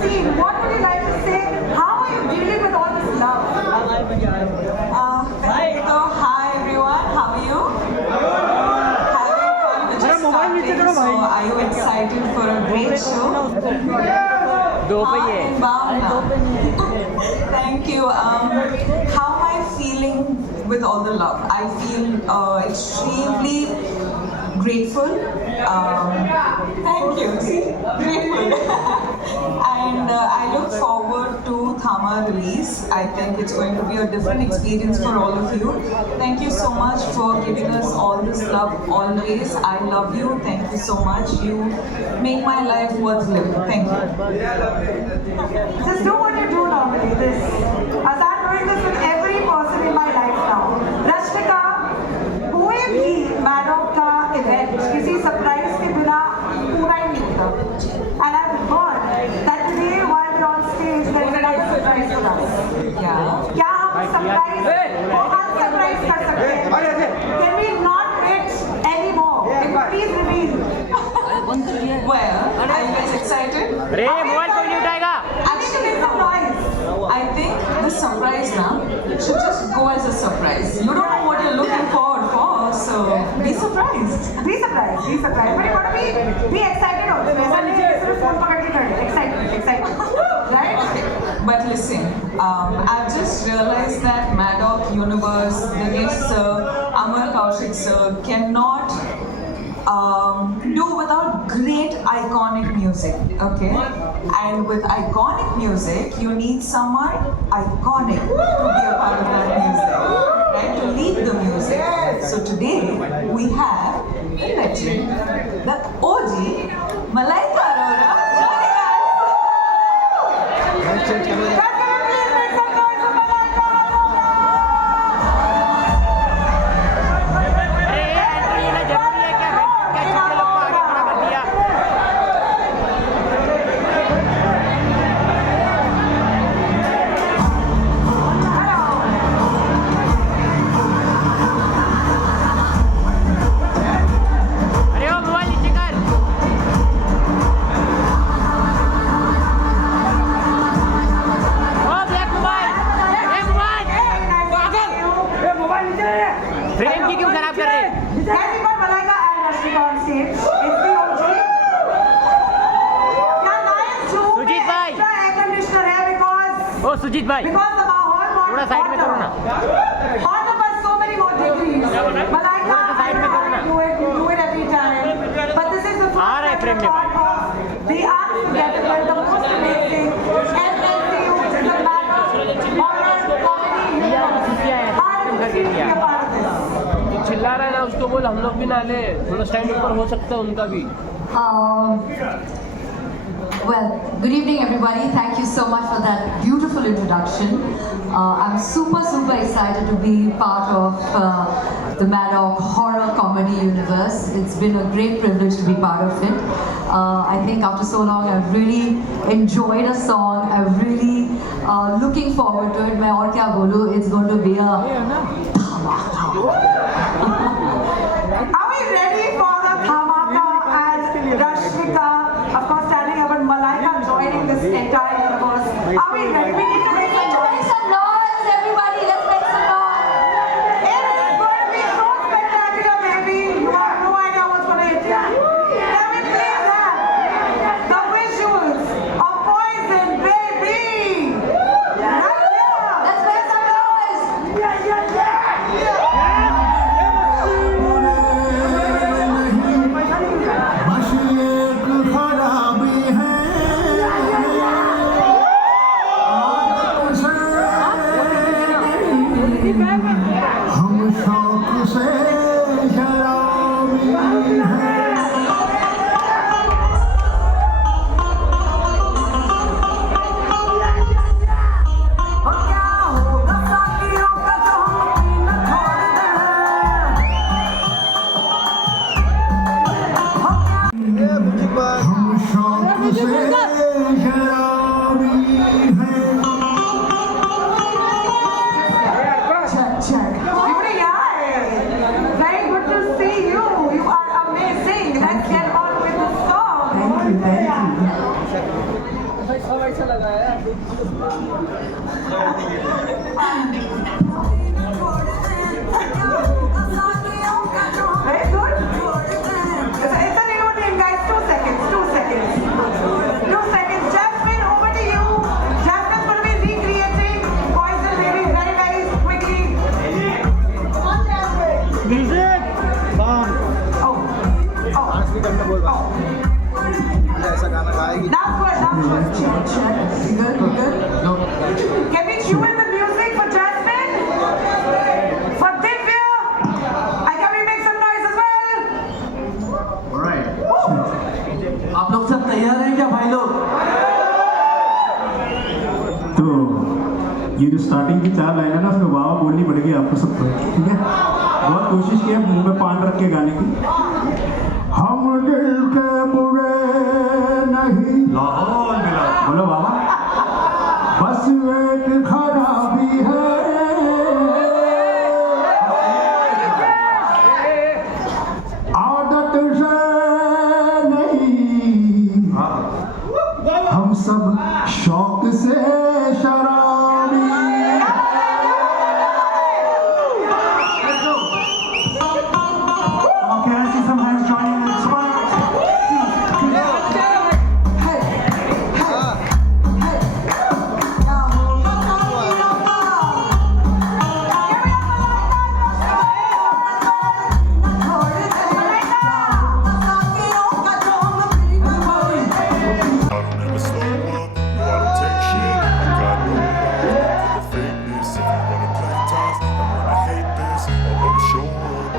scene, what would you like to say? How are you dealing with all this love? Hi everyone, how are you? Having fun, we just started, so are you excited for a great show? Hi, Bhavna. Thank you. How am I feeling with all the love? I feel extremely grateful. Thank you. See, grateful. And I look forward to Thama release. I think it's going to be a different experience for all of you. Thank you so much for giving us all this love always. I love you. Thank you so much. You make my life worth living. Thank you. Just do what you do normally. This. As I'm doing this with every person in my life now. Rashmika, कोई भी madam का event किसी surprise के बिना पूरा ही नहीं होता. And I've heard that today while we're on stage there is another surprise for us. Yeah. क्या हम सरप्राइज को अनसरप्राइज कर सकते हैं? Can we not wait anymore? Please reveal. Well, are you guys excited? अरे मोबाइल कोई नहीं उठाएगा. Actually, make some noise. I think the surprise now should just go as a surprise. You don't know what you're looking forward for, so be surprised. Be surprised. Be surprised. But you got to be excited also. ऐसा नहीं कि सिर्फ phone पकड़ के कर दे. Excitement. Right? Okay. But listen, I've just realized that Maddock Universe, Dinesh sir, Amar Kaushik sir cannot do without great iconic music, okay? And with iconic music, you need someone iconic to be a part of that music, right? To lead the music. So today, we have the legend, the OG, Malaika Arora, joining us. Guys, can you please make some noise for Malaika Arora? अरे ये entry लेना जरूरी है क्या? क्या छोटे लोग को आगे खड़ा कर दिया? अरे वो मोबाइल नीचे कर. ओ ब्लैक मोबाइल. ए मोबाइल. फ्रेम की क्यों खराब कर रहे हैं? Guys, we got Malaika and Rashmika on stage. It's the OG. क्या nice जो सुजीत भाई. extra air conditioner है because ओ सुजीत भाई. the माहौल थोड़ा साइड में करो ना. Hot पर so many more degrees. Malaika, थोड़ा सा साइड में करो ना. you do it every time. But this is the आ रहा है फ्रेम में भाई. the unforgettable, the most amazing MLCU, the Maddock horror comedy universe. I'm extremely a part of this. चिल्ला रहा है ना उसको बोल हम लोग भी ना ले थोड़ा स्टैंड ऊपर हो सकता है उनका भी. Well, good evening everybody. Thank you so much for that beautiful introduction. I'm super excited to be part of the Maddock horror comedy universe. It's been a great privilege to be part of it. I think after so long I've really enjoyed a song. I'm really looking forward to it. मैं और क्या बोलूँ? It's going to be a Are we ready for the dhamaka as Rashmika, of course, standing up and Malaika joining this entire universe? Are we ready? We need to make some noise. Make some noise, everybody. Let's make some noise. It is going to be so spectacular, baby. You have no idea what's going to hit you. Can we please have the visuals of Poison, baby? Right here. Let's make some noise. खराबी है पैसा लगाया है Very good. It's a new team, guys. 2 seconds. 2 seconds. 2 seconds. Jasmine, over to you. Jasmine's going to be recreating Poison Baby very, very quickly. Come on, Jasmine. Music! Song! Oh. ऐसा गाना गाएगी That's good. Good. no Can we cue in the music for Jasmine? For Divya? And can we make some noise as well? alright आप लोग सब तैयार हैं क्या भाई लोग तो ये जो स्टार्टिंग की 4 लाइन है ना उसमें वाह बोलनी पड़ेगी आपको सबको ठीक है बहुत कोशिश की है मुंह में पान रख के गाने की हम दिल के बुरे नहीं लाहौल मिला बोलो बाबा बस एक खराबी है आदत से नहीं हम सब शौक से शराबी Okay, I see some hands joining in. I don't ever slow up, no I don't take shit. I got no love for the fakeness. If you wanna play tough and wanna hate this, I'll always show up.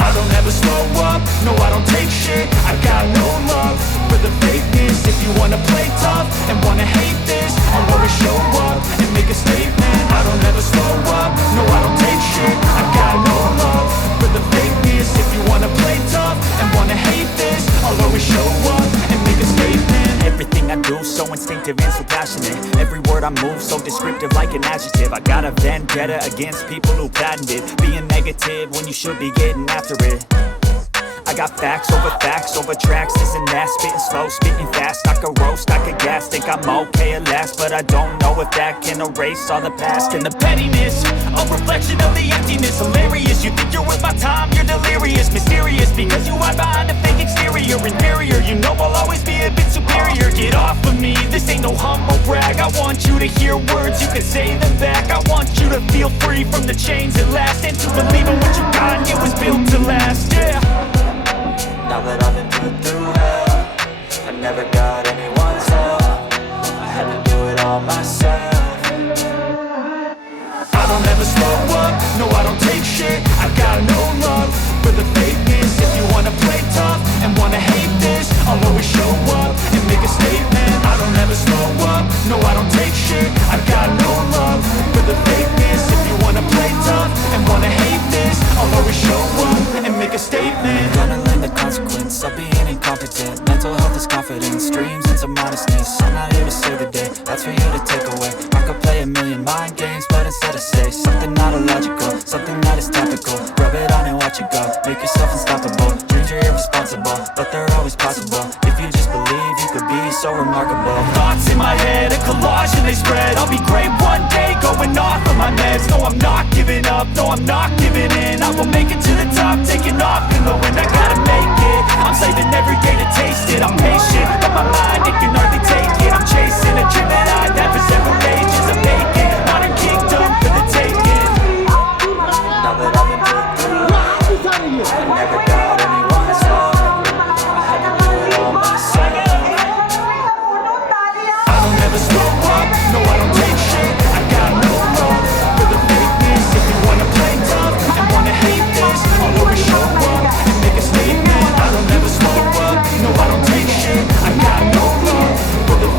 I don't ever slow up, no I don't take shit. I got no love for the fakeness. If you wanna play tough and wanna hate this, I'll always show up and make a statement. I don't ever slow up, no I don't take shit. I got no love for the fakeness. If you wanna play tough and wanna hate this, I'll always show up and make a statement. Everything I do so instinctive and so passionate. Every word I move so descriptive like an adjective. I got a vendetta against people who patented being negative when you should be getting after it. I got facts over tracks. This and that, spitting slow, spitting fast. I could roast, I could gas, think I'm okay at last, but I don't know if that can erase all the past. And the pettiness, a reflection of the emptiness. Hilarious, you think you're worth my time, you're delirious. Mysterious, because you hide behind a fake exterior. Inferior, you know I'll always be a bit superior. Get off of me, this ain't no humble brag. I want you to hear words, you can say them back. I want you to feel free from the chains at last, and to believe in what you got and it was built to last, yeah. Now that I've been put through hell, I never got anyone's help. I had to do it all myself. I don't ever slow up, no I don't take shit. I got no love for the fakeness. If you wanna play tough and wanna hate this, I'll always show up and make a statement. I don't ever slow up, no I don't take shit. I got no love for the fakeness. If you wanna play tough and wanna hate this, I'll always show up and make a statement. Gonna learn the consequence of being incompetent. Mental health is confidence, dreams and some modestness. I'm not here to save the day, that's for you to take away. I could play a million mind games, but instead I say something not illogical, something that is topical. Rub it on and watch it go, make yourself unstoppable. Dreams are irresponsible, but they're always possible. If you just believe, you could be so remarkable. Thoughts in my head, a collage and they spread. I'll be great one day, going off of my meds. No, I'm not giving up, no, I'm not giving in. I will make it to the top, taking off in the wind. I gotta make it, I'm saving every day to taste it. I'm patient, but my mind, it can hardly take it. I'm chasing a dream that I've had for several ages. I'm making modern kingdom for the taking. Now that I've been put through hell, I never got anyone's help. I had to do it all myself. I don't ever slow up, no I don't take shit. I got no love for the fakeness. If you wanna play tough and wanna hate this, I'll always show up and make a statement. I don't ever slow up, no I don't take shit. I got no love for the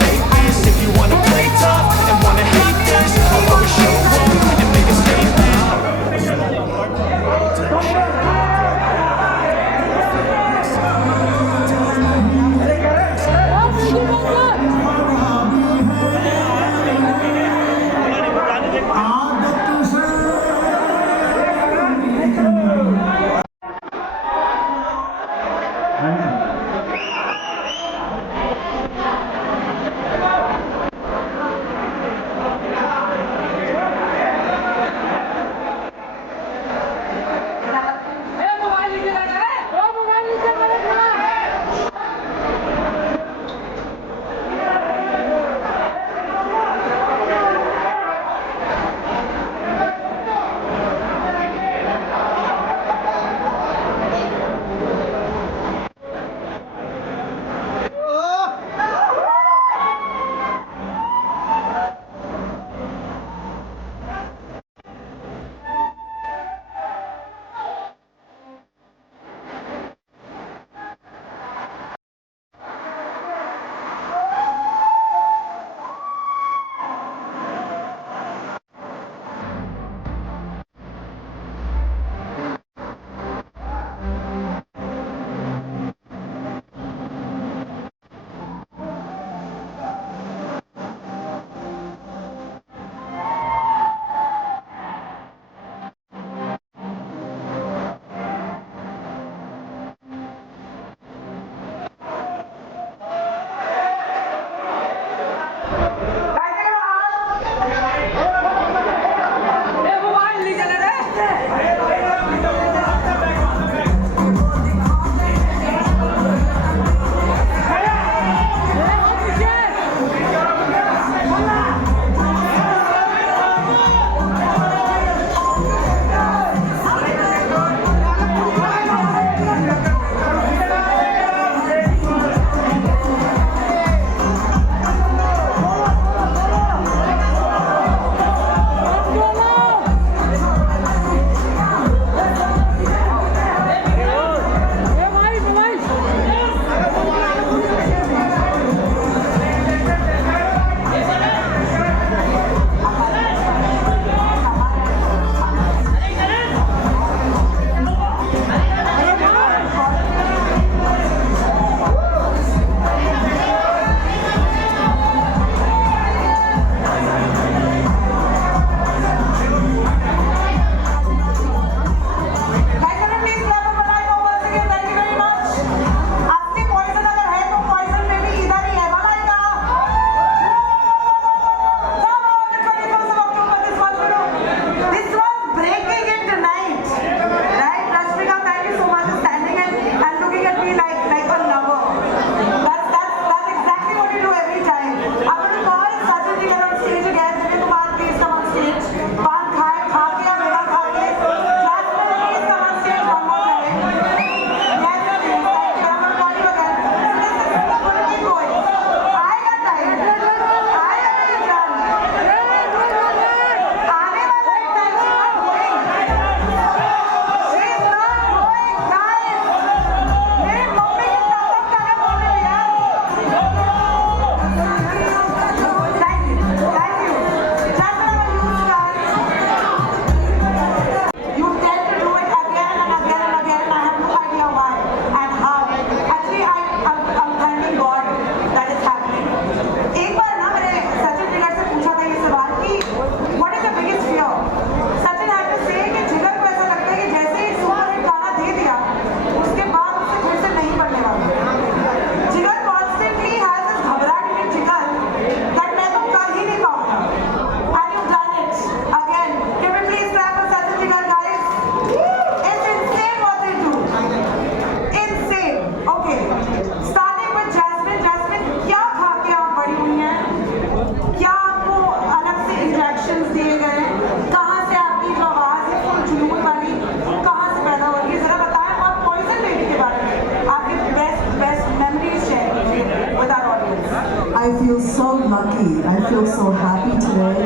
lucky. I feel so happy today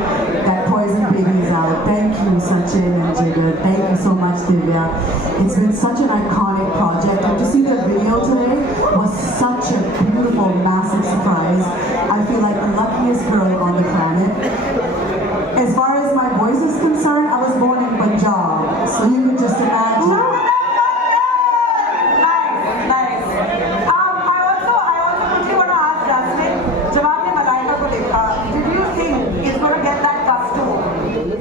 that Poison Baby is out. Thank you, Sachin and Jigar. Thank you so much, Divya. It's been such an iconic project. And to see the video today was such a beautiful, massive surprise. I feel like the luckiest girl on the planet. As far as my voice is concerned, I was born in Punjab. So you can just imagine.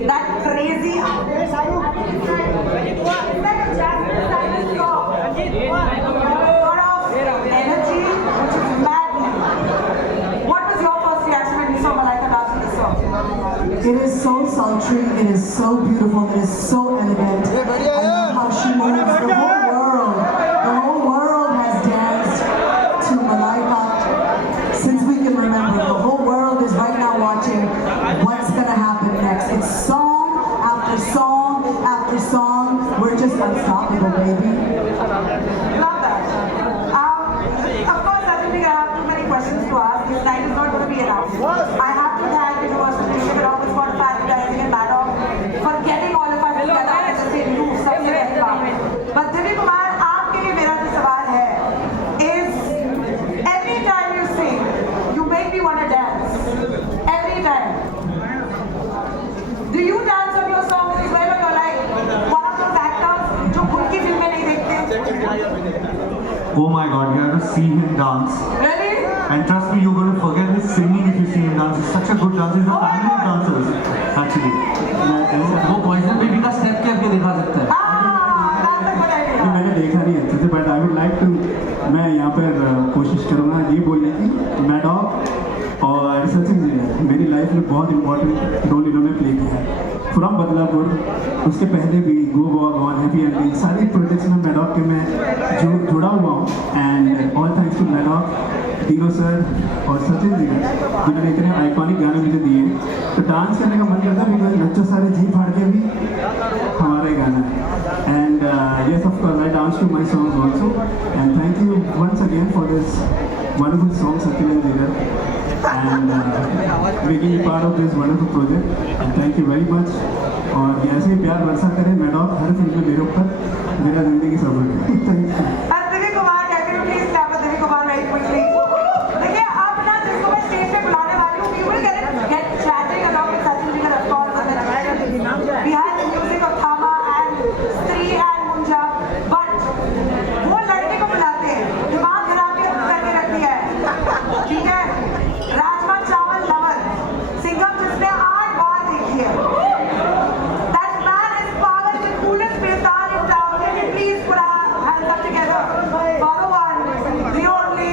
That crazy lot of energy, which is mad. What was your first reaction when you saw Malaika dancing this song? It is so sultry, it is so beautiful, it is so elegant. I love how she moves. The whole world has danced to Malaika since we can remember. The whole world is right now watching what's gonna happen next. It's song after song after song. We're just unstoppable, baby. Love that. Of course, I think I have too many questions to ask. This night is not going to be enough. I have to thank Universal Music Office for advertising and Maddock for getting all of us together at the same roof. सबसे पहली बात. But Divi Kumar, आपके लिए मेरा जो सवाल है is every time you sing, you make me want to dance. Every time. Do you dance on your songs as well, or you're like one of those actors जो खुद की फिल्में नहीं देखते? Oh my god, you have to see him dance. Really? And trust me, you're going to forget his singing if you see him dance. He's such a good dancer. He's a family of dancers, actually. वो Poison Baby का step करके दिखा सकता है. ये मैंने देखा नहीं अच्छे से, but I would like to, मैं यहाँ पर कोशिश करूँगा ये बोलने की, मैडॉक और सचिन जी ने मेरी लाइफ में बहुत इंपॉर्टेंट रोल इन्होंने प्ले किया है. फ्रॉम बदलापुर, उसके पहले भी go Goa gone, happy ending, सारी प्रोजेक्ट्स में मैडॉक के मैं जुड़ा हुआ हूँ. And all thanks to Maddock, तीनों सर और सचिन जी जिन्होंने इतने आइकॉनिक गाने मुझे दिए. तो डांस करने का मन करता है बिकॉज बच्चों सारे जी फाड़ के भी हमारा ही गाना है. And yes, of course, I dance to my songs also. And thank you once again for this wonderful song, Sachin and Jigar, and making me part of this wonderful project. And thank you very much. और ऐसे ही प्यार बरसा करें मैडॉक हर film में मेरे ऊपर, मेरा जिंदगी सफल है. Thank you. Divya Kumar, can you please clap for Divi Kumar very quickly? देखिए आप ना जिसको मैं स्टेज पे बुलाने वाली हूँ, you will get chatting along with Sachin Jigar, of course, and then behind the music of Thama and Stree and Munja, but वो लड़के को बुलाते हैं, दिमाग खराब करके रख दिया है, ठीक है? राजमा चावल लवन, सिंघम जिसने 8 बार देखी है. That man is power, the coolest star in town. Can you please put our hands up together for the one, the only,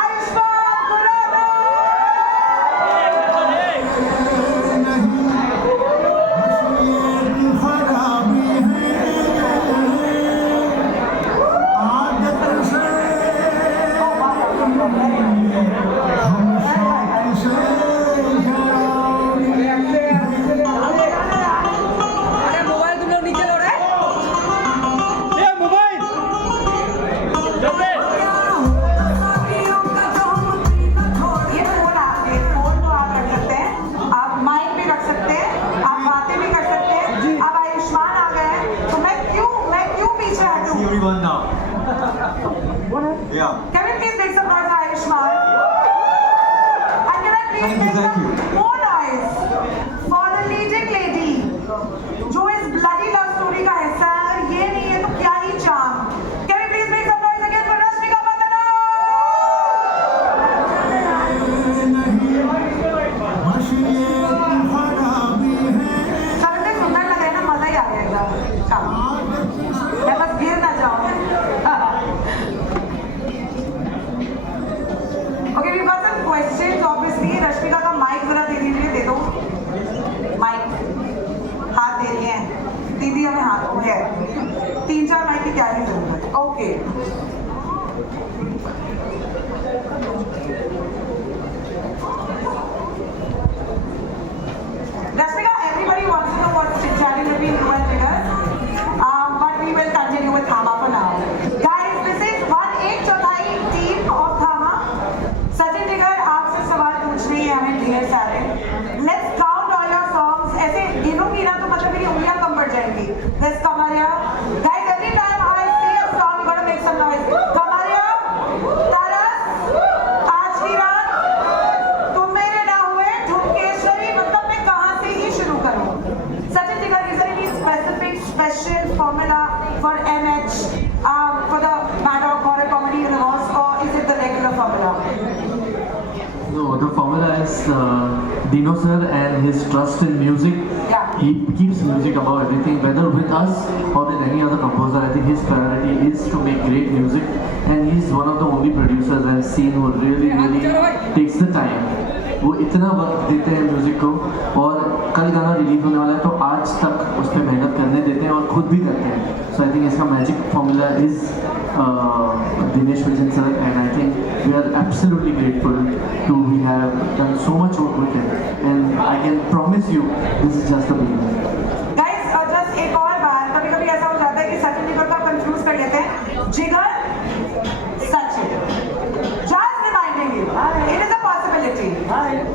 Ayushmann Khurrana! अरे मोबाइल तुम लोग नीचे लो रे. ये मोबाइल ये फोन को आप रख सकते हैं, आप माइक भी रख सकते हैं, आप बातें भी कर सकते हैं. अब आयुष्मान आ गए हैं, तो मैं क्यों पीछे हटूं? Everyone now. Yeah. Can we please make some noise for Ayushmann? And can I please make Thank you. some more noise for the leading lady, जो इस bloody love story का हिस्सा है, और ये नहीं है तो क्या ही charm. Can we please make some noise again for Rashmika Mandanna? सबसे सुंदर लग रहा है ना, मजा ही आ गया एकदम. चलो, मैं बस गिर ना जाऊं. Okay, we've got some questions. Obviously, Rashmika का माइक जरा दे दीजिए, दे दो माइक. हाथ दे रही हैं दीदी, हमें हाथ को है 3-4 माइक की क्या ही जरूरत है. Okay, Rashmika, everybody wants to know what's chit-chatting between you and Jigar, but we will continue with Thama for now. Guys, this is 1/8 team of Thama. Sachin Jigar, आपसे सवाल पूछने हैं हमें formula is Dino sir and his trust in music. Yeah. He keeps music above everything, whether with us or with any other composer. I think his priority is to make great music, and he's one of the only producers I've seen who really takes the time. वो इतना वक्त देते हैं music को, और कल गाना release होने वाला है तो आज तक उस पर मेहनत करने देते हैं और खुद भी करते हैं. सो आई थिंक इसका magic formula is Dinesh vision sir, and I think we are absolutely grateful to we have done so much work with him, and I can promise you this is just the beginning. Guys just एक और बात, कभी कभी ऐसा हो जाता है कि सचिन जिगर को कंफ्यूज कर लेते हैं. जिगर Sachin, just reminding you it is a possibility.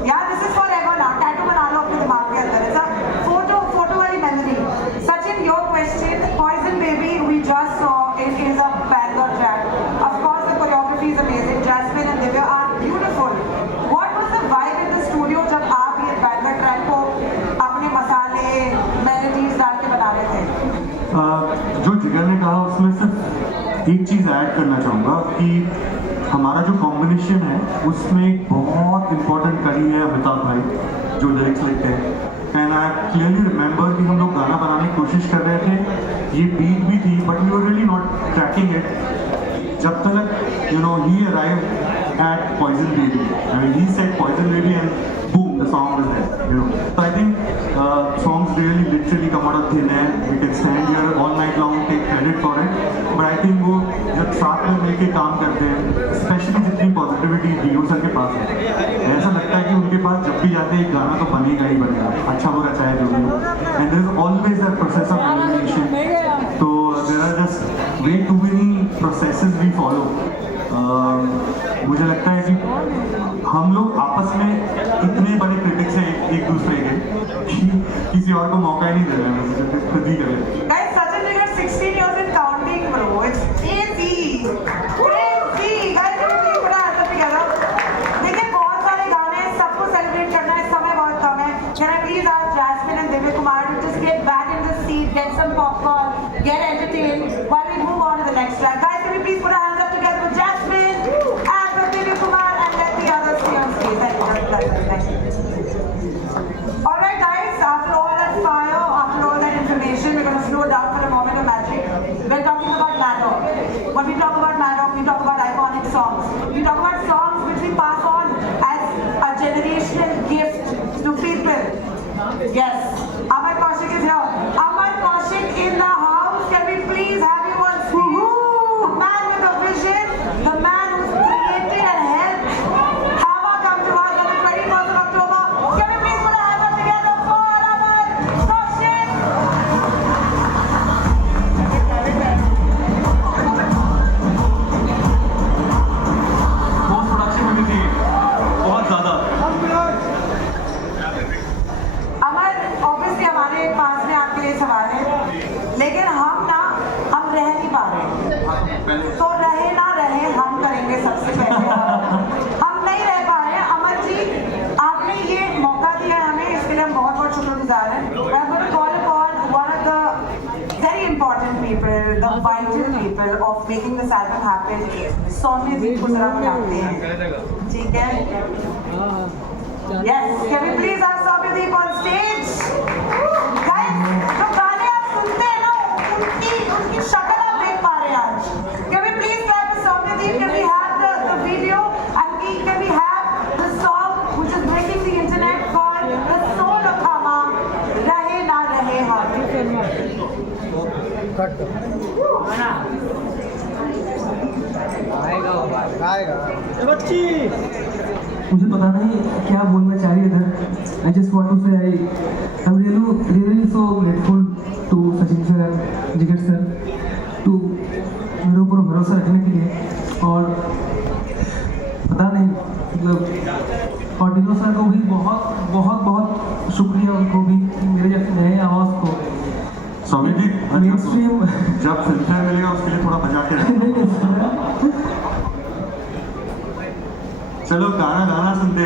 Yeah, this is forever now. Tattoo बना लो अपने दिमाग के अंदर. It's a photo वाली memory. Sachin, your question, Poison Baby, we just saw. It is a banger track. Of course, the choreography is amazing. Jasmine and Divya are beautiful. What was the vibe in the studio जब आप ये banger track को अपने मसाले, melodies डाल के बना रहे थे? जो जिगर ने कहा उसमें सिर्फ एक चीज़ ऐड करना चाहूँगा कि हमारा जो कॉम्बिनेशन है उसमें एक बहुत इम्पोर्टेंट कड़ी है अमिताभ भाई जो लिरिक्स लिखते हैं. एंड आई क्लियरली रिमेंबर कि हम लोग गाना बनाने की कोशिश कर रहे थे, ये बीट भी थी but we were really not tracking it, जब तक you know he arrive at poison baby. I mean he said poison baby and boom, the song was there, you know. So I think songs really literally come out of thin air. We can stand here all night long, take credit for it. But I think वो जब साथ में मिलके काम करते हैं, specially जितनी positivity do sir के पास है, ऐसा लगता है कि उनके पास जब भी जाते हैं एक गाना तो बनेगा ही बनेगा, अच्छा बुरा चाहे जो भी हो. And there is always that process of elimination. तो there are just way too many processes we follow. मुझे लगता है कि हम लोग आपस में इतने बड़े क्रिटिक्स हैं एक दूसरे के कि किसी और को मौका ही नहीं दे रहे हैं, खुद ही करें. Guys, Sachin Jigar 16 years and counting, bro. It's crazy. Crazy. Guys, can we please put our hands up together? देखिए, बहुत सारे गाने, सबको सेलिब्रेट करना है, समय बहुत कम है. Can I please ask Jasmine and Divya Kumar to just get back in the seat, get some popcorn, get entertained while we move on to the next track. Guys, can we please put our hands up together with Jasmine and with Divya Kumar and let the others stay on stage. Thank you. All right, guys. After all that fire, after all that information, we're going to slow down for a moment of magic. We're talking about Maddock. When we talk about Maddock, we talk about iconic songs. We talk about songs which we pass on as a generational gift to people. Yes. Amar Kaushik is here. Amar Kaushik in the house. Can we please have you on stage? The man with a vision, the man who's created and helped Hava come to us on the 21st of October. Can we please put our hands up together for Amar Kaushik? Post production में भी थी बहुत ज़्यादा. अमर, obviously हमारे पास में आपके लिए सवाल है, लेकिन हम रह नहीं पा रहे, तो रहे ना रहे हम करेंगे सबसे पहले. हम नहीं रह पा रहे हैं. अमर जी, आपने ये मौका दिया है हमें, इसके लिए हम बहुत बहुत शुक्रगुजार हैं. I'm going to call upon one of the very important people, the vital people of making this album happen. Soumyadeep को जरा बुलाते हैं, ठीक है? Yes, can we please have Soumyadeep on stage? Guys, जो गाने आप सुनते हैं ना, उनकी शक्ल आप देख पा रहे हैं आज. Can we please clap for Soumyadeep? Can we have the video? And can we have the song which is breaking the internet called The Soul of Hama, Rahe Na Rahe Hum. मुझे पता नहीं क्या बोलना चाहिए था. I just want to say I am really so grateful to Sachin sir and Jigar sir to मेरे ऊपर भरोसा रखने के लिए. और पता नहीं मतलब, और डिनो सर को भी बहुत बहुत बहुत शुक्रिया, उनको भी मेरे जैसे नए आवाज़ को सौम्यदीप मेन स्ट्रीम जब फिल्म मिलेगा उसके लिए थोड़ा बजा के रखना. चलो गाना सुनते.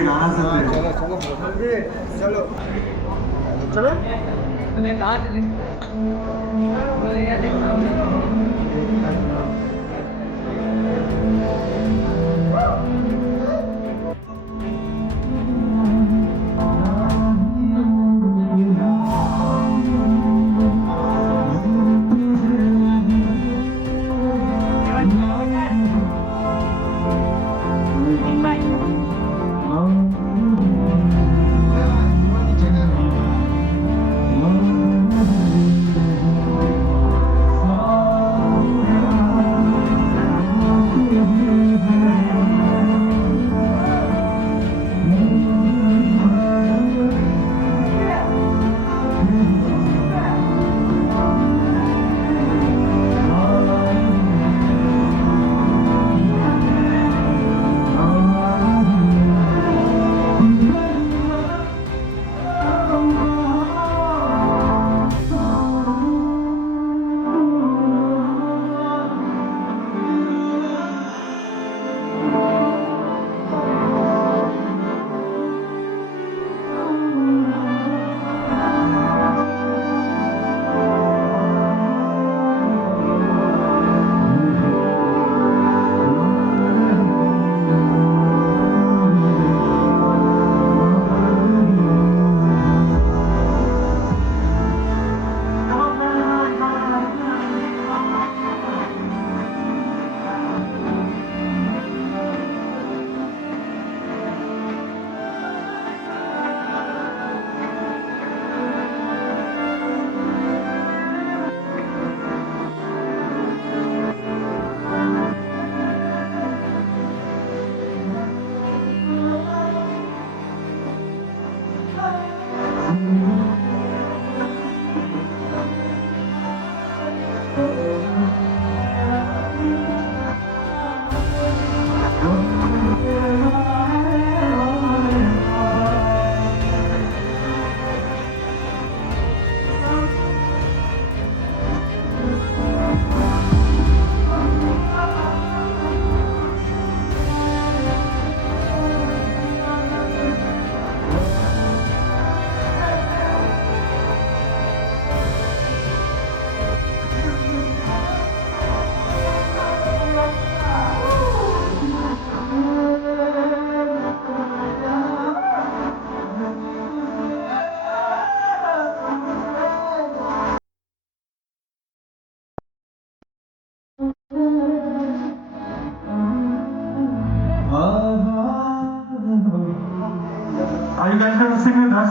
Are you guys gonna sing with us?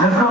Let's go.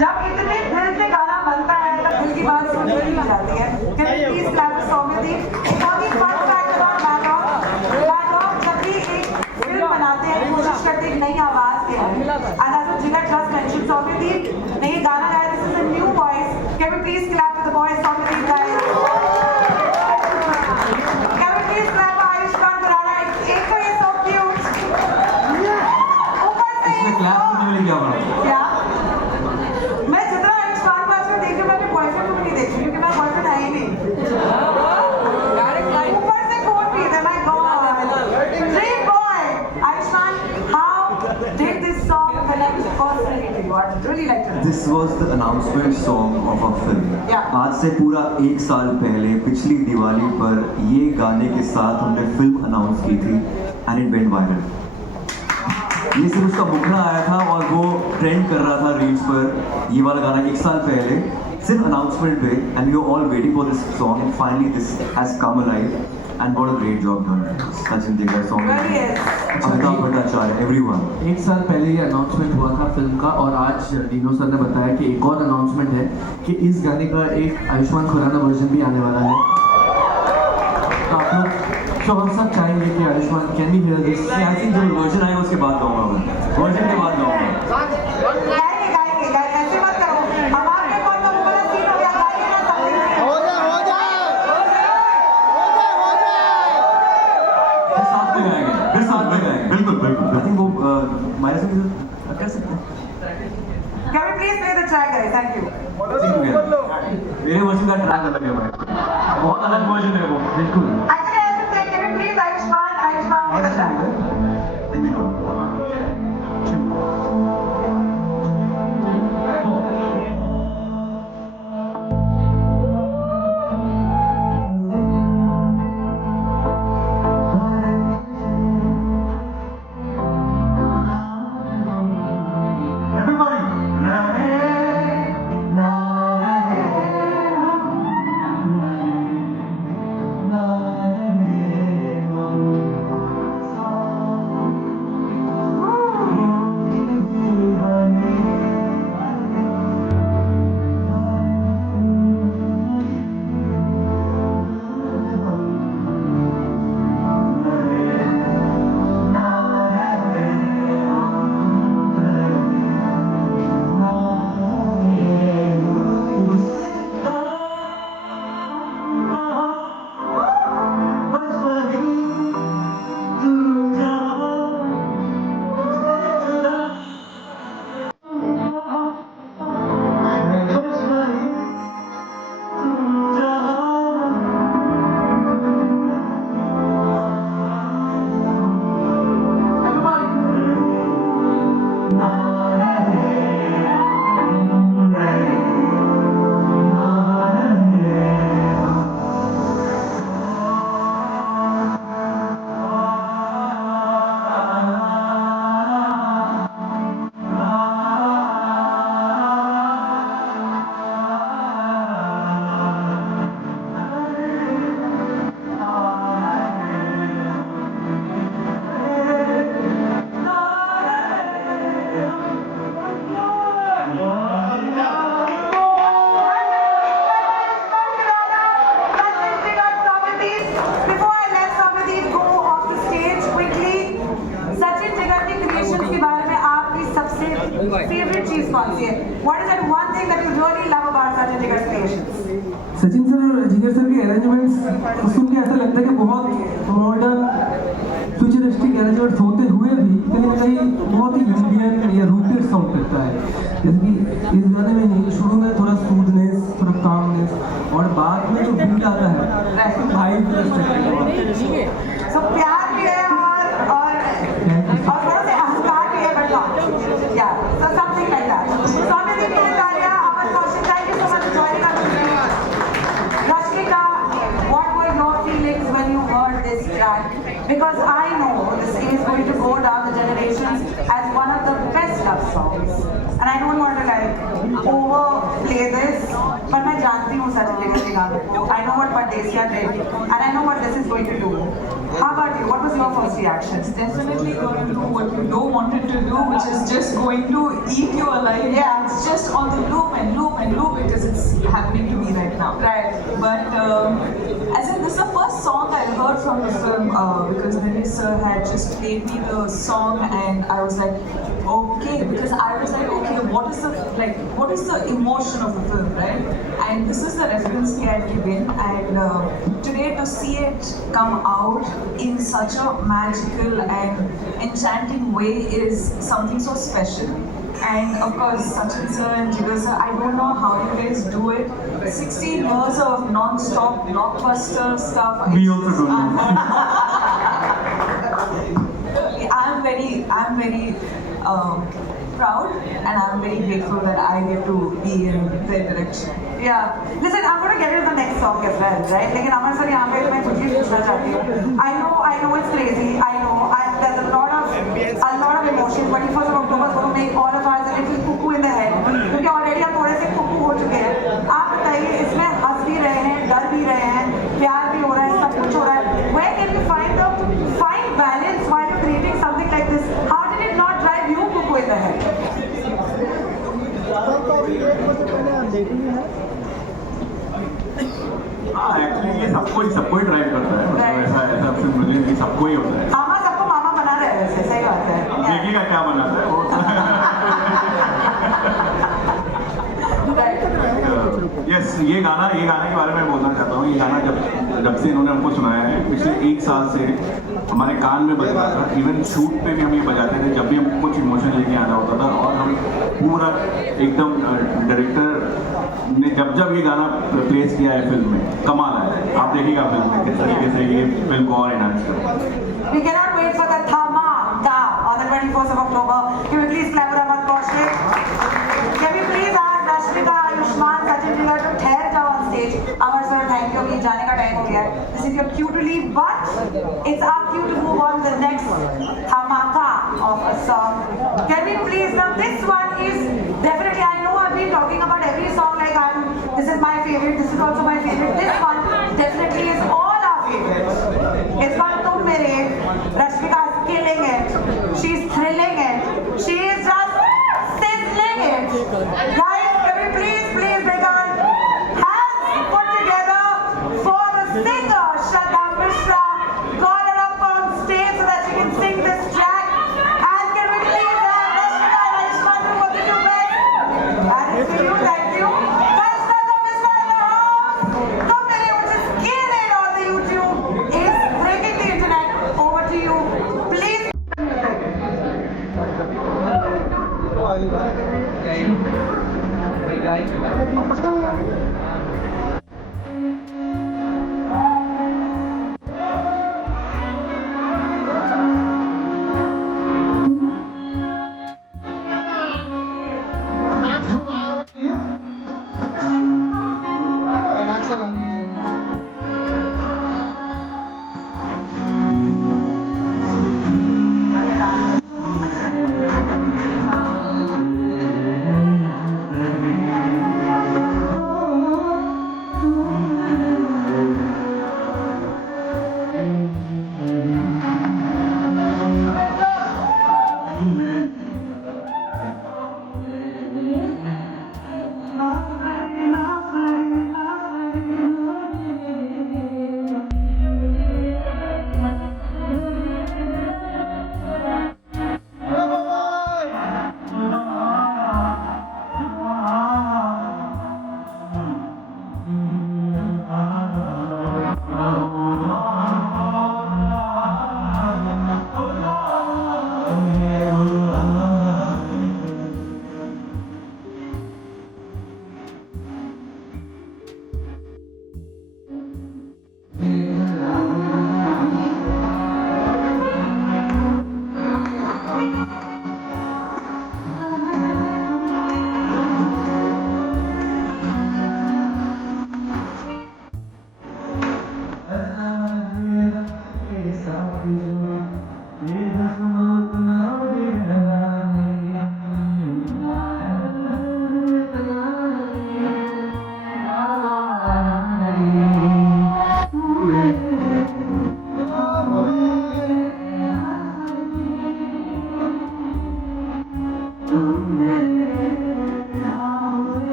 जब इतने दिल से गाना बनता है तब दिल की बात सुन ही जाती है। Can you please clap for Soumyadeep? बहुत ही fun fact about Maddock जब भी एक फिल्म बनाते हैं कोशिश करते हैं एक नई आवाज के लिए। And as Jigar just mentioned, Soumyadeep ने ये गाना गाया. This is a new voice. Can we please clap for the voice Soumyadeep guys? Can we please clap for Ayushman Khurana? एक तो ये so cute. ऊपर से ये क्लास करने वाली क्या बात है? क्या? मैं जितना आयुष्मान को आजकल देख रही हूँ, मैं अपने बॉयफ्रेंड को भी नहीं देख रही क्योंकि मेरा बॉयफ्रेंड है ही नहीं। ऊपर से कोट भी है, my God. Dream boy, Ayushmann, how did this song connect personally to you? I'd really like to know. This was the announcement song of our film. Yeah. आज से पूरा 1 साल पहले पिछली दिवाली पर ये गाने के साथ हमने फिल्म अनाउंस की थी and it went viral. ये सिर्फ उसका मुखड़ा आया था और वो ट्रेंड कर रहा था रील्स पर ये वाला गाना 1 साल पहले सिर्फ अनाउंसमेंट पे and we were all waiting for this song and finally this has come alive and what a great job done. Sachin Jigar song. Really is. Amitabh Bhattacharya, everyone. 1 साल पहले ये अनाउंसमेंट हुआ था फिल्म का और आज Dino sir ने बताया कि एक और अनाउंसमेंट है कि इस गाने का एक आयुष्मान खुराना वर्जन भी आने वाला है। आप लोग तो हम सब चाहेंगे कि Ayushman can be here this. I think जो वर्जन आएगा उसके बाद गाऊंगा मैं वर्जन के बाद गाऊंगा। गाएंगे, ऐसे मत करो। हम आपके कौन सा मुकला सीन हो गया, गाइए ना सब। साथ में गाएंगे बिल्कुल आई थिंक वो हमारे साथ कर सकते हैं। Can we please play the track, guys? Thank you. मेरे वर्जन का ट्रैक अलग है भाई, बहुत अलग वर्जन है वो बिल्कुल। Actually, I should say, can we please Ayushmann play the track? favorite चीज कौन सी है? What is that one thing that you really love about Sachin Jigar's creations? Sachin sir और जिगर सर के अरेंजमेंट्स सुन के ऐसा लगता है कि बहुत मॉडर्न फ्यूचरिस्टिक अरेंजमेंट्स होते हुए भी कहीं ना कहीं बहुत ही इंडियन या रूटेड साउंड करता है। जैसे कि इस गाने में नहीं, शुरू में थोड़ा स्मूथनेस, थोड़ा कामनेस, और बाद में जो बीट आता है भाई So प्यार भी है और थोड़ा सा अहंकार भी है, but not. Yeah, so something like that. So Amardeep Bhattacharyya, Aman Kaushik, thank you so much for joining us. Rashmika, what were your feelings when you heard this track? Because I know this is going to go down the generations as one of the best love songs. And I don't want to like overplay this, but मैं जानती हूँ Sachin Jigar को. I know what Pardesia did, and I know what this is going to do. How about you? What was your first reaction? It's definitely going to do what you don't want it to do, which is just going to eat you alive. Yeah. It's just on the loop and loop and loop because it's happening to me right now. Right. But as in, this is the first song I heard from the film because Nidhi sir had just played me the song and I was like, okay, because I was like, okay, what is the emotion of the film, right? And this is the reference he had given, and today to see it come out in such a magical and enchanting way is something so special. And of course, Sachin sir and Jigar sir, I don't know how you guys do it. 16 years of non-stop blockbuster stuff. We also don't know. I'm very proud and I'm very grateful that I get to be in their direction. Yeah. Listen, I'm going to get into the next song as well, right? लेकिन अमर sir यहाँ पे मैं कुछ भी पूछना चाहती हूँ. I know it's crazy. I know there's a lot of emotion. 21st of October is going to make all of us a little cuckoo in the head. क्योंकि already हम थोड़े से cuckoo हो चुके हैं. आप बताइए, इसमें हंस भी रहे हैं, डर भी रहे हैं, प्यार भी हो रहा है, सब कुछ हो रहा है. Where can you find the fine balance while you're creating something like this? How did it not drive you cuckoo in the head? हाँ, एक्चुअली ये सबको ही ड्राइव करता है, मतलब ऐसा सिर्फ मुझे नहीं, सबको ही होता है। मामा सबको मामा बना रहे हैं वैसे, सही बात है। देखिएगा क्या बनाता है वो। यस, ये गाने के बारे में बोलना चाहता हूँ। ये गाना जब से इन्होंने हमको सुनाया है, पिछले 1 साल से हमारे कान में बज रहा था। इवन शूट पे भी हम ये बजाते थे जब भी हमको कुछ इमोशन लेके आना होता था, और हम पूरा एकदम डायरेक्टर ने जब ये गाना प्लेस किया है फिल्म में, कमाल है। आप देखिएगा फिल्म में किस तरीके से ये फिल्म को और एनहांस करें। We cannot wait for the Dhamaka on the 21st of October. Can we please clap for Aman Kaushik? Can we please ask Rashmika, Ayushmann, Sachin Jigar to ठहर जाओ on stage? Amar sir, thank you. अभी जाने का time हो गया है. This is your cue to leave, but it's our cue to move on to the next Dhamaka of a song. Can we please? Now this one is definitely. I know I've been talking about every song like this is my favorite. This is also my favorite. This one definitely is all our favorite. It's called Tum Mere. Rashmika is killing it. She's thrilling it. She is just sizzling it. Guys, can we please bring our hands put together for the singer Shraddha Mishra. Call her up on stage so that she can sing this track. And can we please have Rashmika and Ayushmann do what they do best? And it's for you, thank you. Guys, Shraddha Mishra in the house. Tum Mere, which is killing on the YouTube, is breaking the internet. Over to you. Please.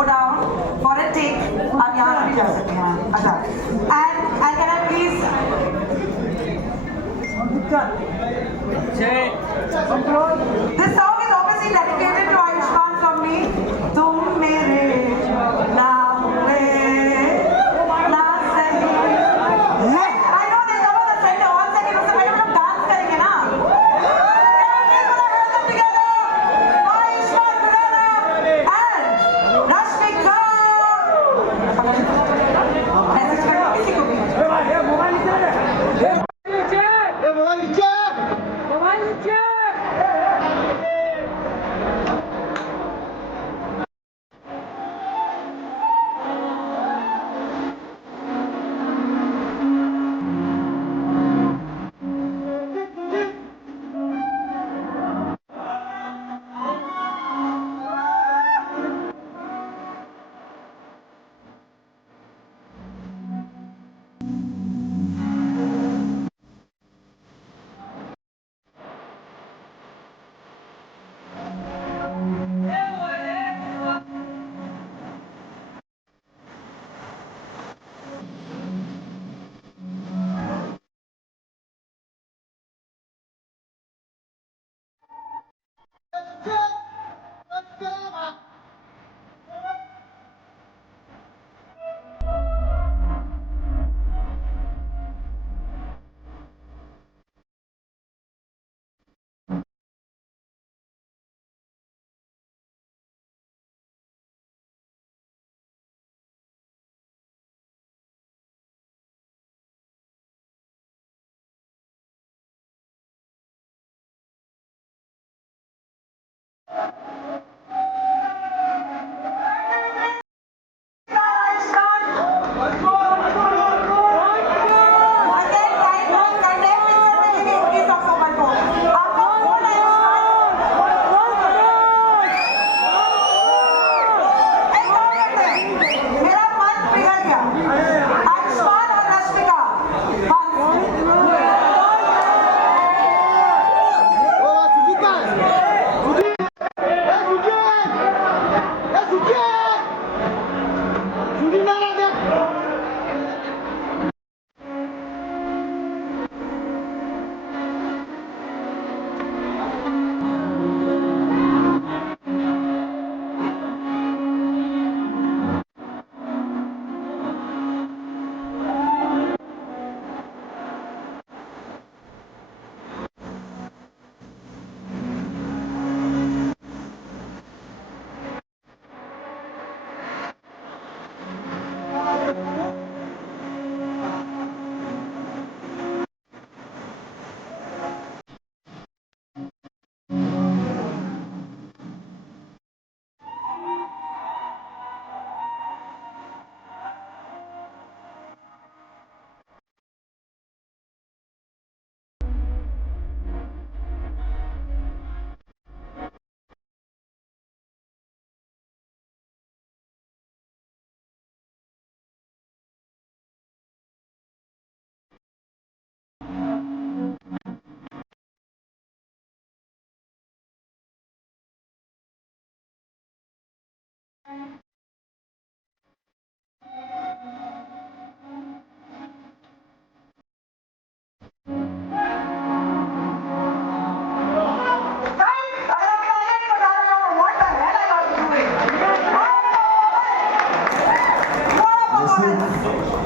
go down for a take. आप यहाँ से भी जा सकते हैं. अच्छा. And can I please? This song is obviously dedicated to Ayushmann from me. तुम मेरे ना हुए ना सही. I know there's no one second. One second. उससे पहले हम लोग डांस करेंगे ना. Ayushmann Khurrana and Rashmika. Message करो किसी को भी.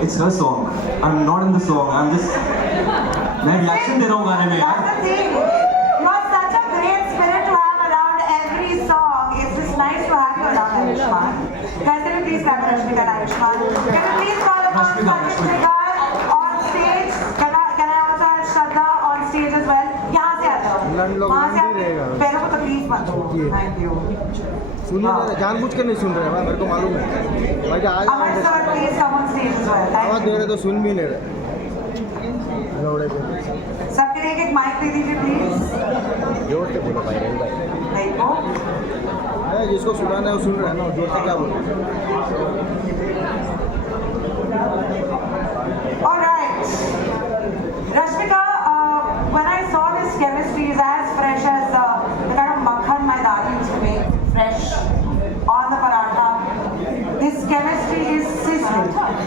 It's her song. I'm not in the song. I'm just. मैं रिएक्शन दे रहा हूँ गाने में यार. That's the thing. You are such a great spirit to have around every song. It's just nice to have you around, Ayushmann. Guys, can you please clap for Rashmika and Ayushmann? Can you please call upon Rashmika on stage? Can I also have Shraddha on stage as well? यहाँ से आ जाओ. वहाँ से आप पैरों को तकलीफ मत दो. Thank you. सुन रहे जानबूझ के नहीं सुन रहे हैं, मेरे को मालूम है. भाई आज Aman sir, please come on stage as well. आवाज दे रहे तो सुन भी नहीं रहे. सबके लिए एक माइक दे दीजिए प्लीज. जोर से बोलो भाई. देखो जिसको सुनाना है वो सुन रहा है ना, जोर से क्या बोलो. All right, Rashmika, when I saw this chemistry is as fresh as the kind of makhan my dad used to make, fresh on the paratha.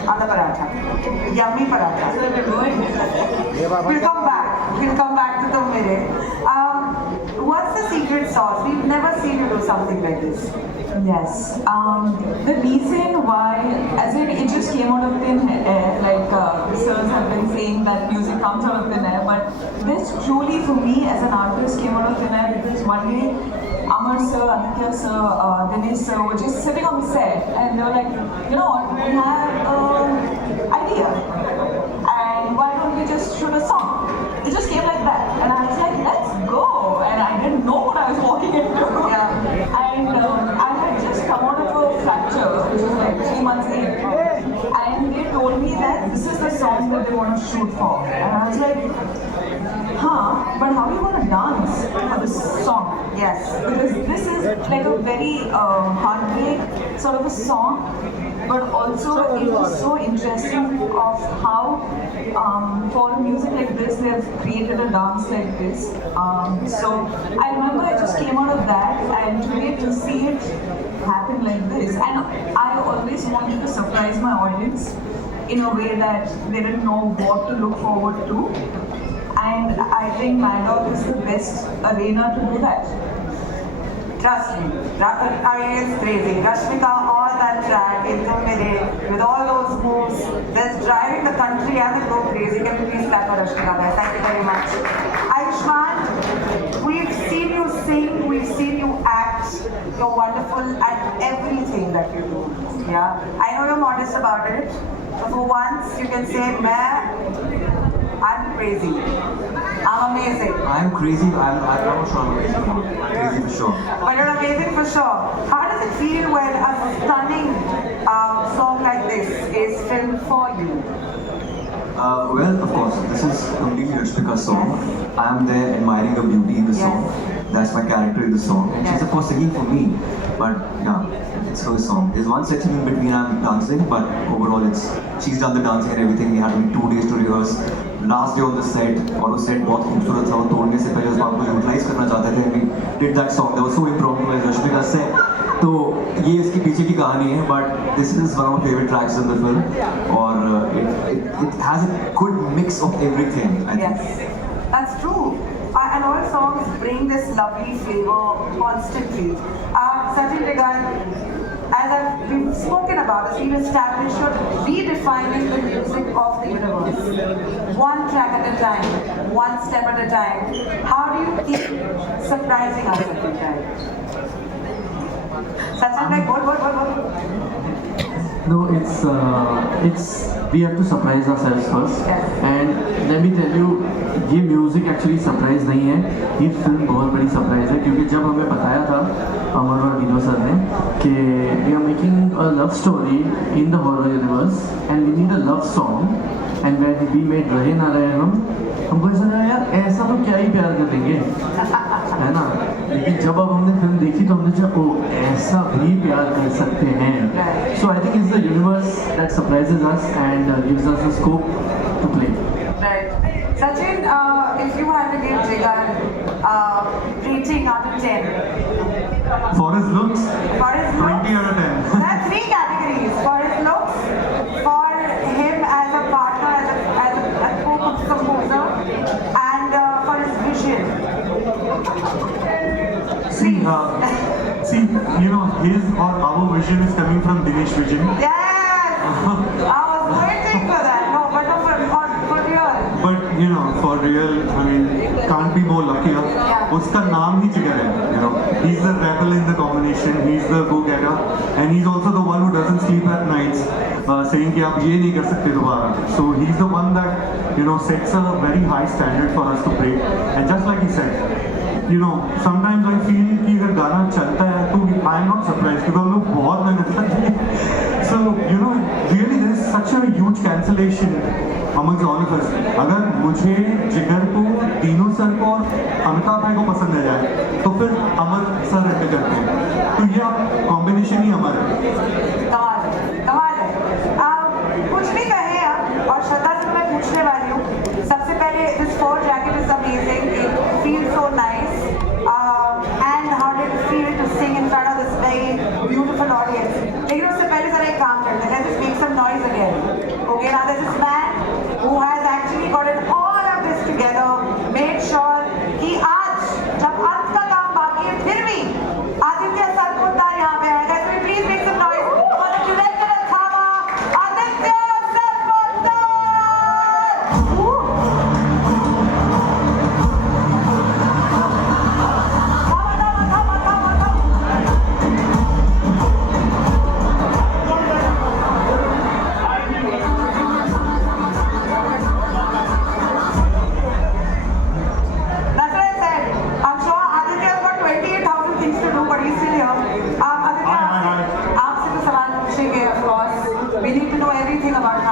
on the paratha. Yummy paratha. We'll come back. We'll come back to Tum Mere. What's the secret sauce? We've never seen you do something like this. Yes. The reason why, as in it just came out of thin air, like sirs have been saying that music comes out of thin air, but this truly for me as an artist came out of thin air because one day Amar sir, Aditya sir, Dinesh sir were just sitting on the set and they were like, you know what, we have an idea and why don't we just shoot a song? It just came like that and I was like, let's go, and I didn't know what I was walking into. And I had just come out of a fracture, which was like 3 months in, and they told me that this is the song that they want to shoot for, and I was like, but how are you going to dance for this song? Yes. Because this is like a very heartbreak sort of a song, but also it was so interesting of how for music like this they've created a dance like this. So I remember I just came out of that, and today to see it happen like this, and I always wanted to surprise my audience in a way that they didn't know what to look forward to. And I think Mad Dog is the best arena to do that. Trust me, I mean, it's crazy. Rashmika on that track in Tum Mere with all those moves, that's driving the country and the globe crazy. Can you please clap for Rashmika, guys? Thank you very much. Ayushmann, we've seen you sing, we've seen you act. You're wonderful at everything that you do. Yeah, I know you're modest about it. So for once, you can say, I'm crazy. I'm amazing. I'm crazy. I'm not sure I'm crazy for sure. But you're amazing for sure. How does it feel when a stunning song like this is filmed for you? Well, of course, this is completely Rashmika's song. I am there admiring the beauty in the song. That's my character in the song. And she's of course singing for me. But yeah, it's her song. There's one section in between I'm dancing, but overall she's done the dancing and everything. We had only 2 days to rehearse. Last day on the set, और वो set बहुत खूबसूरत था. वो तोड़ने से पहले उस बात को utilize करना चाहते थे. We did that song. That was so impromptu as Rashmika said. तो ये इसके पीछे की कहानी है, but this is one of my favorite tracks in the film, और it has a good mix of everything. I think. Yes, that's true. And all songs bring this lovely flavor constantly. Sachin Degan, as we've spoken about this, we've established you're redefining the music of the universe. One track at a time, one step at a time. How do you keep surprising us every time? Sachin, like what? No, it's we have to surprise ourselves first. And let me tell you, ये music actually surprise नहीं है, ये film बहुत बड़ी surprise है, क्योंकि जब हमें बताया था अमर और विनो सर ने कि we are making a love story in the horror universe and we need a love song and when we made रहे ना रहे हमको ऐसा लगा यार ऐसा तो क्या ही प्यार कर देंगे, है ना. लेकिन जब अब हमने फिल्म देखी तो हमने कहा ओ ऐसा भी प्यार कर सकते हैं. So I think it's the universe that surprises us and gives us the scope to play. Right. Sachin, if you had to give Jigar rating out of 10. For his looks, 20 out of 10. There are 3 categories. For his looks, for him as a partner, as a co-composer, and for his vision. See, you know, his or our vision is coming from Dinesh Vision. Yes! I was waiting for that. No, but no, for real. But you know, for real, I mean, can't be more luckier. उसका नाम ही जिगर है. You know, he's the rebel in the combination. He's the go-getter, and he's also the one who doesn't sleep at nights, saying कि आप ये नहीं कर सकते दोबारा. So he's the one that sets a very high standard for us to break. And just like he said, sometimes I feel कि अगर गाना चलता है तो I'm not surprised क्योंकि हम लोग बहुत मेहनत करते हैं. So really there is such a huge cancellation amongst all of us. अगर मुझे जिगर को, तीनों सर को और अमिताभ भाई को पसंद आ जाए तो फिर अमर सर एंटर करते हैं. तो ये कॉम्बिनेशन ही अमर है. कमाल है. कुछ भी कहे आप, और श्रद्धा से मैं पूछने वाली हूँ. सबसे पहले this fur jacket is amazing. It feels so nice. And how did it feel to sing in front of this very beautiful audience? लेकिन उससे पहले जरा एक काम करते हैं. Let's just make some noise again.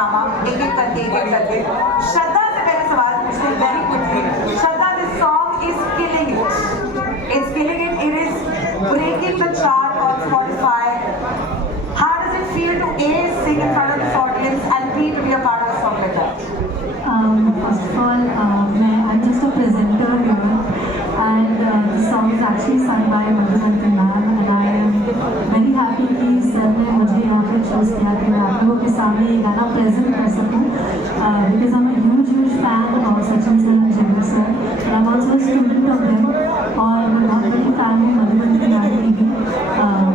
Drama एक एक करके श्रद्धा से पहले सवाल पूछते हैं very quickly Shraddha this song is killing it it is breaking the chart on Spotify. How does it feel to A, sing in front of this audience and B, to be a part of a song like that? First of all, I'm just a presenter here, and the song is actually sung by Madhuvanti ma'am, and I am very happy कि sir ने मुझे यहाँ पे choose किया कि मैं आप लोगों के सामने ये गाना प्रेजेंट कर सकूँ, because I'm a huge fan of Sachin sir and Jigar sir, and I'm also a student of them, और मैं बहुत बड़ी fan हूँ मधुबनी मैम की भी,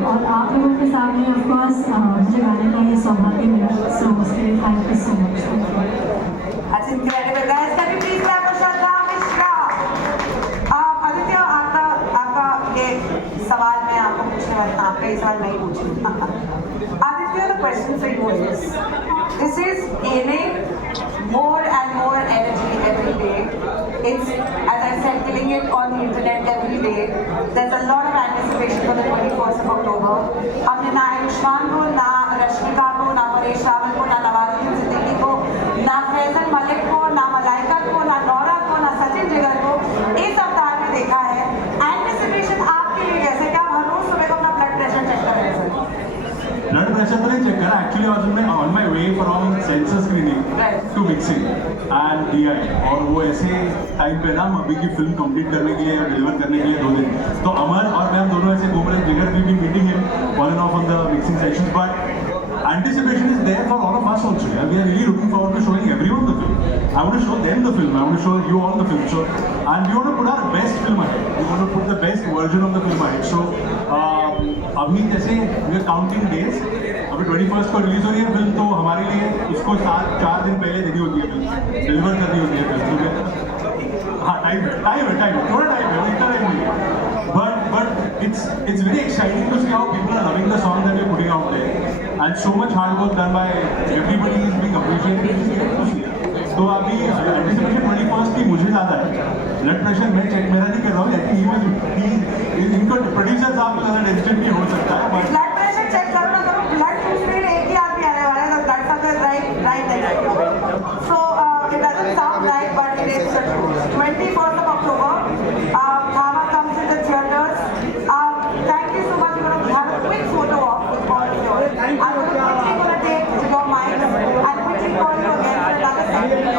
और आप लोगों के सामने of course मुझे गाने का ये सौभाग्य मिला, so उसके लिए thank you so much. That's incredible, guys. Can you please clap for Shraddha Mishra? Aditya, आपका ये सवाल मैं आपको पूछने वाली हूँ, आपका ये सवाल मैं ही पूछूंगी। Aditya, the question for you is, this is gaining more and more energy every day. It's, as I said, killing it on the internet every day. There's a lot of anticipation for the 21st of October. हमने ना आयुष्मान को, ना रश्मिका को, ना परेश रावल को, ना नवाजुद्दीन सिद्दीकी को, ना फैजल मलिक को, ना मलाइका को, ना नौरा को, ना सचिन जिगर को इस अवतार में देखा है। एंटिसिपेशन आपके लिए कैसे, क्या आप हर रोज सुबह को अपना ब्लड प्रेशर चेक कर रहे हैं सर? ब्लड प्रेशर तो नहीं चेक करा, एक्चुअली आज मैं on my way from censor screening to mixing and DI, और वो ऐसे टाइम पे ना अभी की फिल्म कंप्लीट करने के लिए और डिलीवर करने के लिए 2 दिन, तो अमर और मैं हम दोनों ऐसे घूम रहे, जिगर भी मीटिंग है on end of on the mixing section, but anticipation is there for all of us also. Yeah? We are really looking forward to showing everyone the film. I want to show them the film. I want to show you all the film. So, and we want to put our best film ahead. We want to put the best version of the film ahead. So, अभी जैसे we are counting days. अभी 21st को release हो रही है film, तो हमारे लिए उसको 4 दिन पहले देनी होती है फिल्म, डिलीवर करनी होती है फिल्म। हाँ, टाइम है, थोड़ा टाइम है, इतना टाइम नहीं है। But it's very exciting to see how people are loving the song that we're putting out there, and so much hard work done by everybody is being appreciated. तो अभी anticipation 21st की मुझे ज़्यादा है, blood pressure मैं check मेरा नहीं कर रहा हूँ, लेकिन इनको प्रोड्यूसर साहब को ज़्यादा डेंसिटी भी हो सकता है, बट ब्लड प्रेशर चेक करो ना, तो ब्लड ट्यूसडे एक ही आदमी आने वाला है, blood circle right, so it doesn't sound right, but it is the truth. 21st of October, Bhava comes in the theaters. Thank you so much. We're going to have a quick photo op with all of you. I'm quickly going to take your mics and quickly call you again for another segment.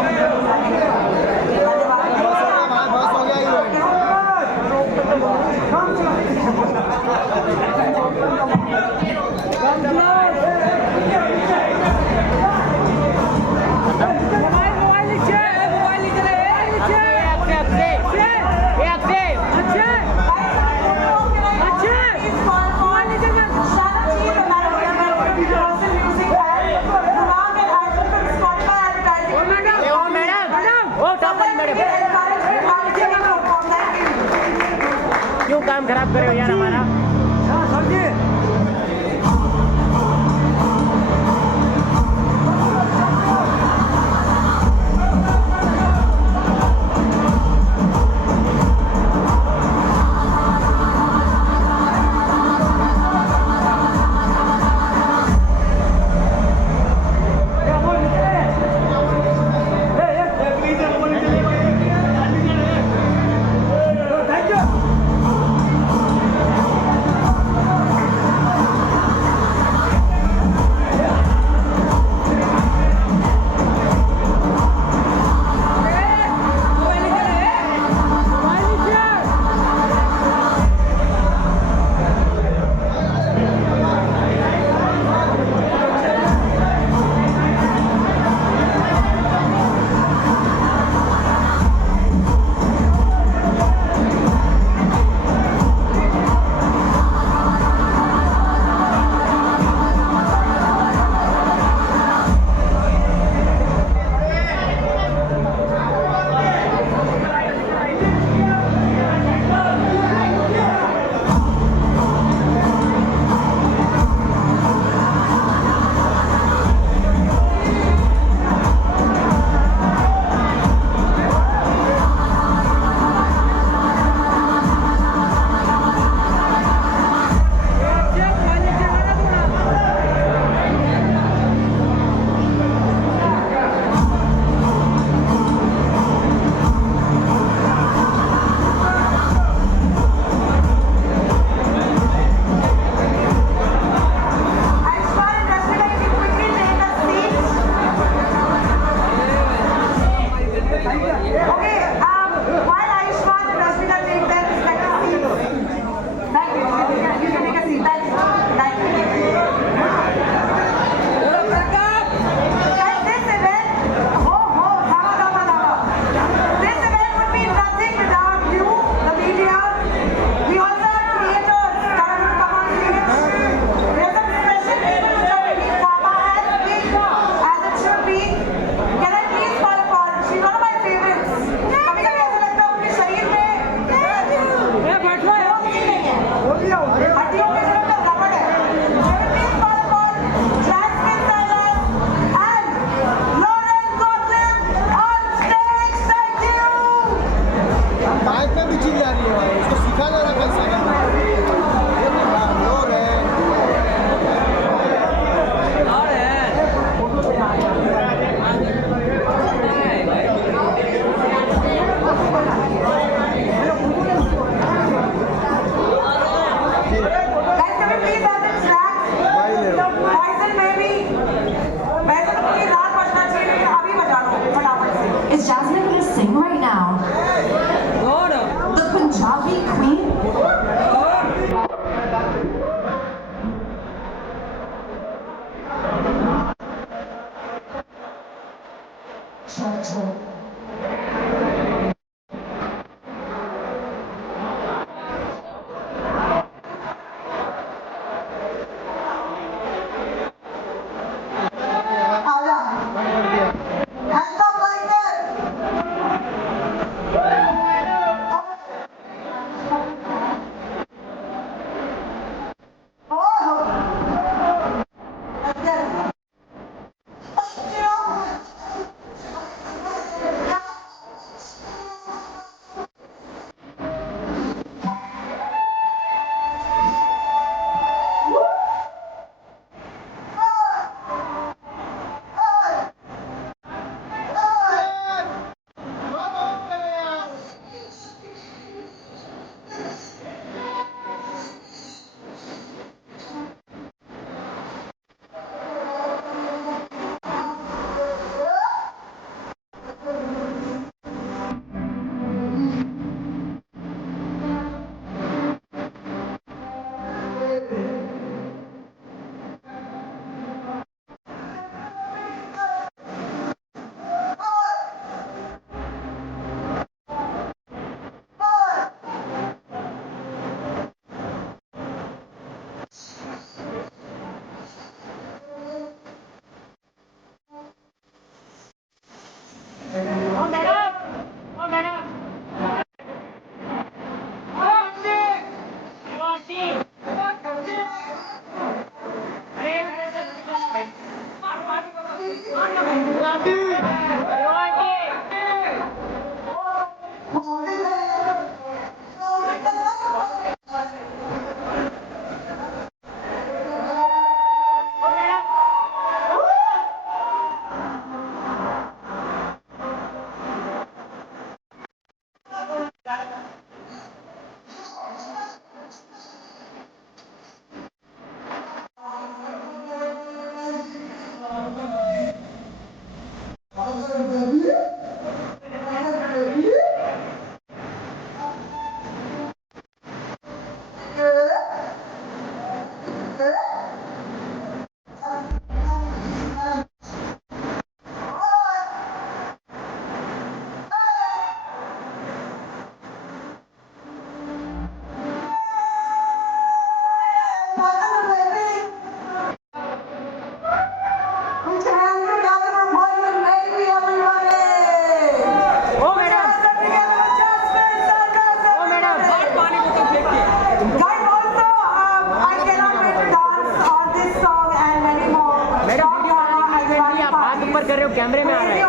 कैमरे में आ रहा है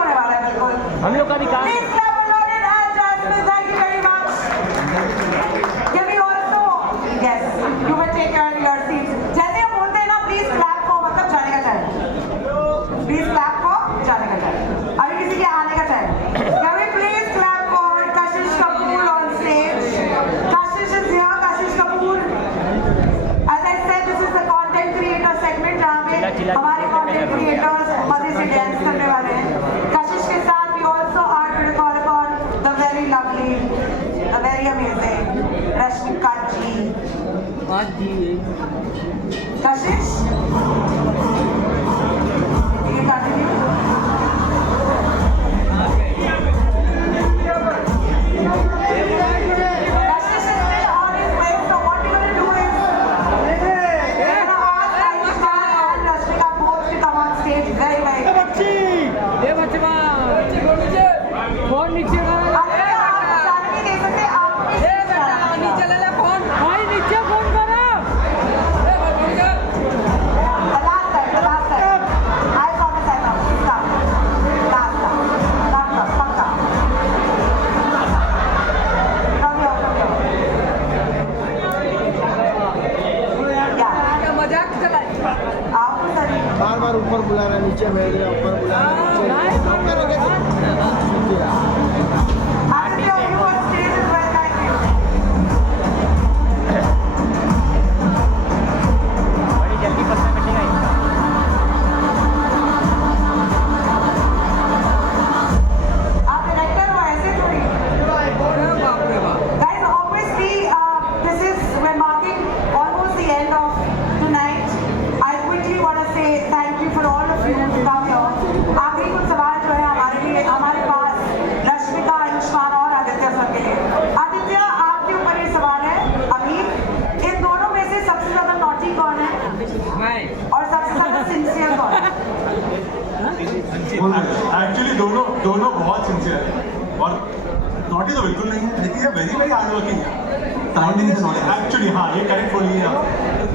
हम लोग का भी काम है। जैसे हम बोलते हैं ना प्लीज क्लैप फॉर मतलब जाने का टाइम, प्लीज क्लैप फॉर जाने का टाइम, अभी किसी के आने का time. Can we please clap for Kashish Kapoor on stage? Kashish is here, Kashish Kapoor. As I said, this is the content creator segment जहाँ पे हमारे content creators मजे से dance करने वाले हैं। Kashish के साथ we also are going to call upon the very lovely, the very amazing Rashmika ji. Kashish? You can continue. Kashish is still on his way, so what we're going to do is we're going to ask Aishka and Rashmika both to come on stage very, very quickly. Phone नीचे बार बार ऊपर बुला रहा है, नीचे भेज रहा है, ऊपर बुला रहा है, बड़ी जल्दी पत्ता कटेगा इसका। आप डायरेक्टर हो ऐसे थोड़ी। Guys, obviously, this is we're marking almost the end of tonight. I quickly want to say thank you for all of you who come here. आखिरी कुछ सवाल जो है हमारे लिए हमारे और सबसे ज्यादा सिंसियर कौन? एक्चुअली दोनों बहुत सिंसियर है और नॉटी तो बिल्कुल नहीं है, लेकिन ये वेरी वेरी हार्ड वर्किंग है। एक्चुअली हाँ, ये करेक्ट बोलिए।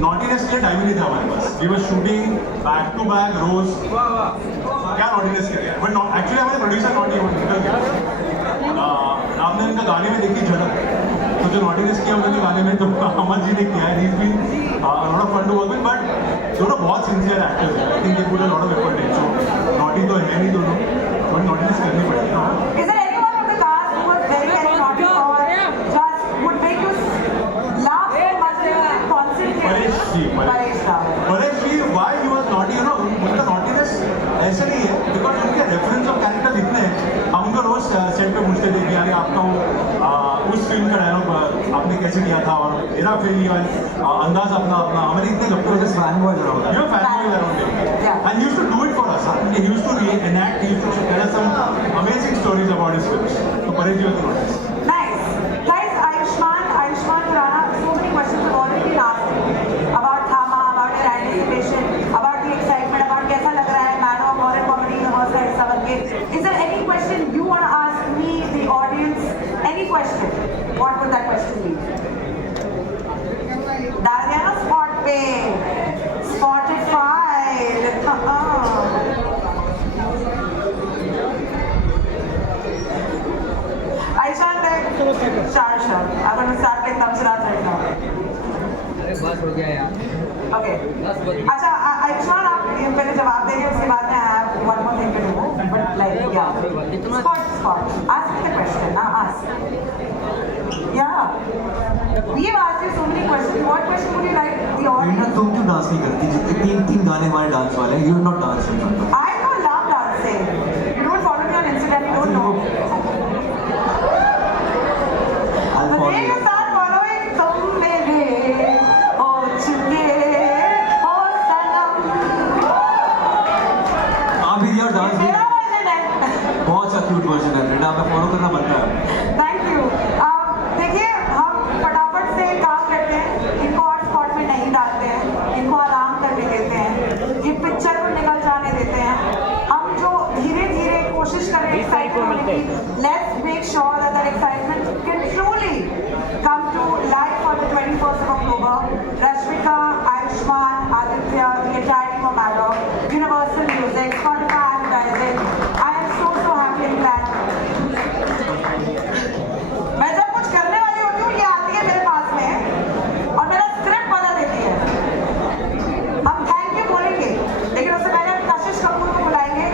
नॉटीनेस के लिए टाइम ही नहीं था हमारे पास। We were shooting back to back रोज, क्या नॉटीनेस के लिए, बट एक्चुअली हमारे प्रोड्यूसर नॉटी निकल गया। आपने इनका गाने में देखी झलक, तो जो नॉटीनेस किया उन्होंने गाने में, तो अमन जी ने किया है। He's been a lot of fun to work with, but दोनों बहुत सिंसियर एक्टर्स हैं। I think they put a lot of effort in, so naughty तो है नहीं दोनों, थोड़ी नॉटीनेस करनी पड़ेगी। Is there anyone from the cast who was very very naughty or just would make you laugh so much that you can concentrate? Paresh Rawal. Paresh ji, why he was naughty, you know, उनका naughtiness ऐसे नहीं है, because उनके reference of character इतने हैं। हम उनको रोज set पे पूछते थे कि यार आपका उस फिल्म का डायलॉग आपने कैसे किया था, और मेरा फिल्म अंदाज अपना हमारे इतने लगते हैं fan boys around and used to do it for us. He used to enact, he used to tell us some amazing stories about his films. So Paresh ji was the notice. Nice. Guys, Ayushmann Khurrana, so many questions have already been asked about Thama, about your anticipation, about the excitement, about कैसा लग रहा है Madog Horror Comedy Universe का हिस्सा बनके. Is there any question you want to ask me, the audience? Any question? What would that question be? डाल दिया ना spot पे. Spotify. चार शब्द अगर मैं start के तब सुना सकता हूँ। बस हो गया यार। Okay. अच्छा आयुष्मान, आप पहले जवाब देंगे, उसके बाद में I have one more thing to do, but like yeah. Spot. Ask me the question. Now ask. Yeah. We have asked you so many questions. What question would you like the audience? तुम क्यों dance नहीं करती? जितने तीन गाने हमारे dance वाले हैं, you are not dancing. I don't love dancing. You don't follow me on Instagram. You don't know. मेरे साथ following तुम मेरे हो चुके हो सनम। आप भी यार डांस मेरा वर्जन है। बहुत सा क्यूट वर्जन है, बेटा हमें फॉलो करना पड़ता है। Thank you. देखिए, हम फटाफट से काम करते हैं, इनको और स्पॉट में नहीं डालते हैं, इनको आराम करने देते हैं, ये पिक्चर को निकल जाने देते हैं। हम जो धीरे धीरे कोशिश कर रहे हैं एक्साइटेड होने की, let's make sure that that excitement can truly come to life on the 21st of October. Rashmika, Ayushmann, Aditya, the entire team of Madog, Universal Music, Spotify Advertising. I am so happy and glad. मैं जब कुछ करने वाली होती हूँ, ये आती है मेरे पास में और मेरा स्क्रिप्ट बना देती है। हम थैंक यू बोलेंगे, लेकिन उससे पहले हम कशिश कपूर को बुलाएंगे।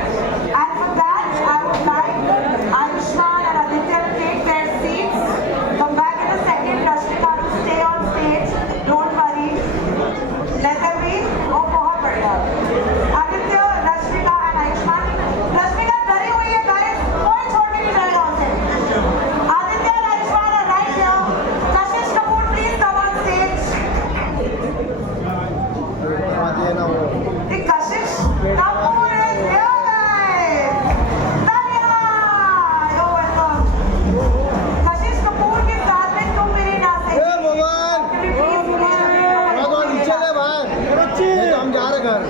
And for that, I would like Ayushmann and Aditya to take their seats. Come back in a second. Rashmika to stay on stage. Don't worry. Let them be. वो बहुत बढ़िया। Aditya, Rashmika and Ayushmann. Rashmika डरी हुई है guys, कोई छोड़ के नहीं जाएगा उसे। Aditya and Ayushmann are right here. Kashish Kapoor, please come on stage. The Kashish Kapoor is here, guys. Tanya, you're welcome. Kashish Kapoor के साथ में तुम मेरे नाते। नीचे ले भाई, हम जा रहे घर।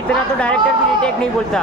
इतना तो डायरेक्टर भी रीटेक नहीं बोलता।